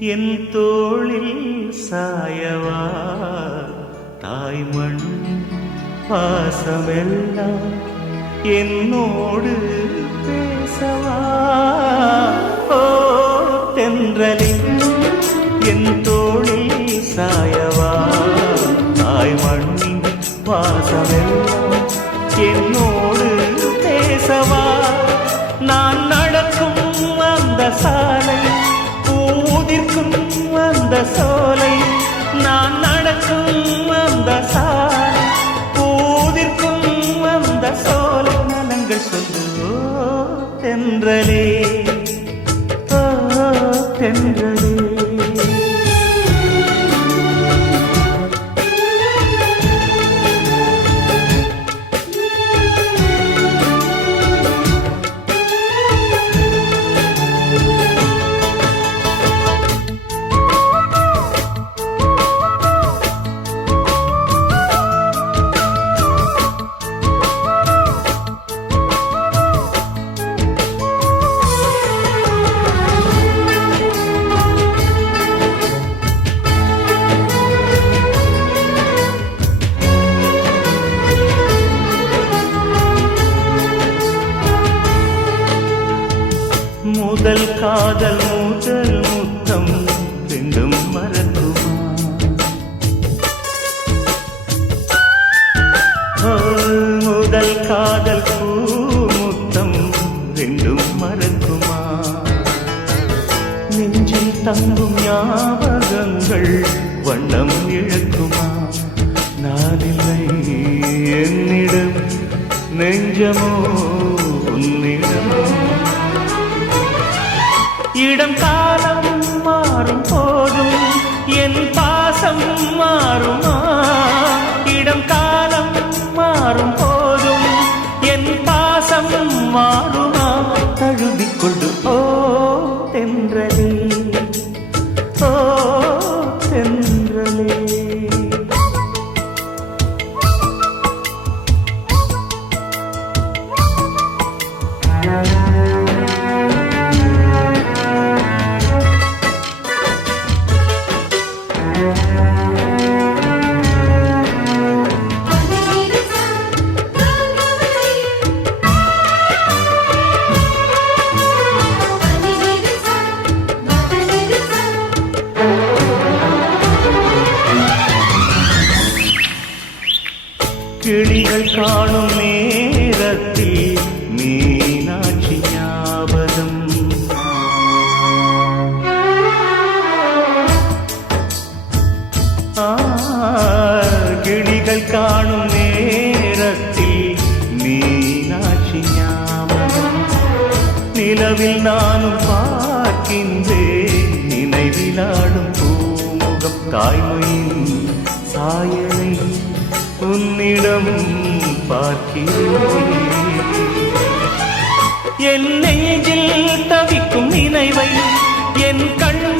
என் தோளில் சாயவா? தாய் மண் பாசமெல்லாம் என்னோடு பேசவா? ஓ தென்றலில் என் தோளில் சாயவா? தாய் மண்ணின் பாசமெல்லாம் என்னோடு பேசவா? நான் நடக்கும் அந்த சா அந்த சோலை நான் நடக்கும் அந்த சாலை பூதிர்க்கும் அந்த சோலை நலங்கள் சொல்லு தென்றலே தென்றலே. முதல் காதல் முதல் முத்தம் ரெண்டும் மறக்குமா? முதல் காதல் பூ முத்தம் ரெண்டும் மறக்குமா? நெஞ்சில் தங்கும் ஞாபகங்கள் வண்ணம் இழக்குமா? நான் இல்லை என்னிடம் நெஞ்சமோ இடம் காலம் மாறும் போதும் என் பாசம் மாறுமா? இடம் காலம் மாறும் போதும் என் பாசம் மாறுமா? தழுவிக்கொண்டு ஓ தென்றது കാണും നേരത്തിൽ മീനാക്ഷി ഞാപകം കിളികൾ കാണും നേരത്തിൽ മീനാക്ഷി ഞാപകം നിലവിൽ നാനും പാക്കിന്റെ നിലവിലാടും പൂമുഖം. തായ്മയും സായനയും சாயலை உன்னிடம் பார்க்கிறேன். என் நெஞ்சில் தவிக்கும் நினைவை என் கண்